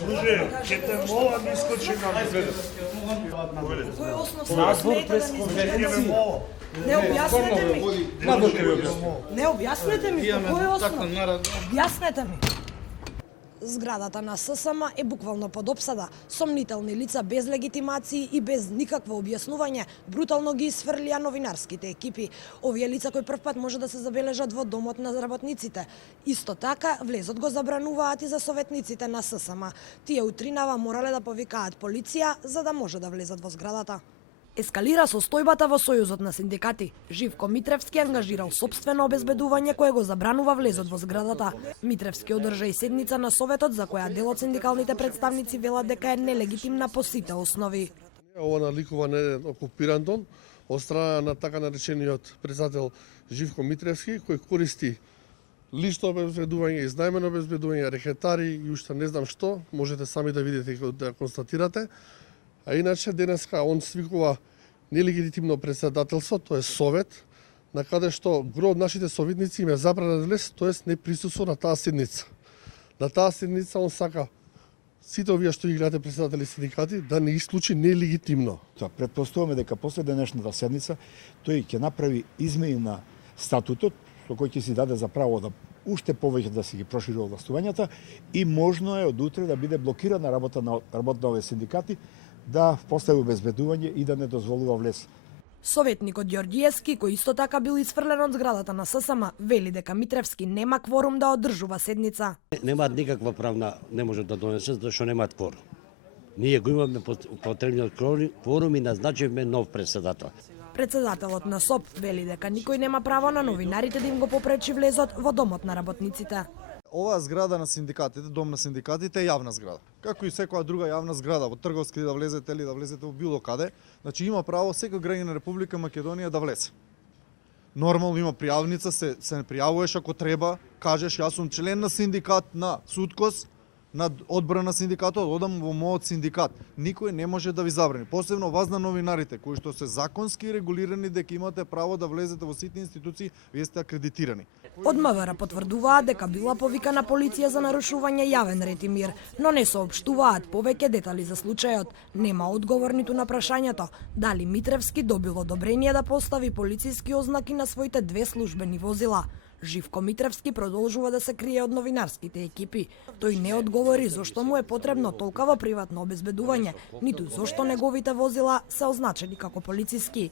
Друже, ќе те мола да искочи на Кој основ Ќе ме мола. Не објаснете ми. Не објаснете ми, по кој основ? Објаснете ми. Зградата на ССМ е буквално под опсада. Сомнителни лица без легитимации и без никакво објаснување брутално ги исфрлија новинарските екипи. Овие лица кои првпат може да се забележат во домот на работниците. Исто така, влезот го забрануваат и за советниците на ССМ. Тие утринава морале да повикаат полиција за да може да влезат во зградата. Ескалира состојбата во Сојузот на синдикати. Живко Митревски ангажирал сопствено обезбедување кое го забранува влезот во зградата. Митревски одржа и седница на Советот за која дел од синдикалните представници велат дека е нелегитимна по сите основи. Ова наликува на еден окупиран дом од страна на така наречениот председател Живко Митревски, кој користи лично обезбедување, изнајмено обезбедување, рекетари и уште не знам што, можете сами да видите и да констатирате. А иначе денеска он свикува нелегитимно председателство, тоа е совет, на каде што гро од нашите советници им е забрана да влез, тоест не присуства на таа седница. На таа седница он сака сите овие што ги гледате председатели синдикати да не исклучи нелегитимно. Претпоставуваме дека после денешната седница тој ќе направи измени на статутот, со кој ќе си даде за право да уште повеќе да си ги прошири овластувањата и можно е од утре да биде блокирана работа на овие синдикати, да постави обезбедување и да не дозволува влез. Советникот Ѓорѓиевски, кој исто така бил исфрлен од зградата на ССМ, вели дека Митревски нема кворум да одржува седница. Немаат никаква правна, не може да донесат, зашто немаат кворум. Ние го имаме потребниот кворум и назначивме нов председател. Председателот на СОП вели дека никој нема право на новинарите да им го попречи влезот во домот на работниците. Оваа зграда на синдикатите, дом на синдикатите е јавна зграда. Како и секоја друга јавна зграда, во трговски да влезете или да влезете во било каде, значи има право секој граѓанин на Република Македонија да влезе. Нормално има пријавница, се пријавуваш ако треба, кажеш јас сум член на синдикат на Суткос, на одбрана на синдикатот, одам во мојот синдикат. Никој не може да ви забрани. Посебно вас на новинарите, кои што се законски регулирани дека имате право да влезете во сите институции, вие сте акредитирани. Од МВР потврдуваат дека била повикана полиција за нарушување јавен ред и мир, но не соопштуваат повеќе детали за случајот. Нема одговор ниту на прашањето дали Митревски добил одобрение да постави полициски ознаки на своите две службени возила. Живко Митревски продолжува да се крие од новинарските екипи. Тој не одговори зошто му е потребно толкова приватно обезбедување, ниту зошто неговите возила се означени како полициски.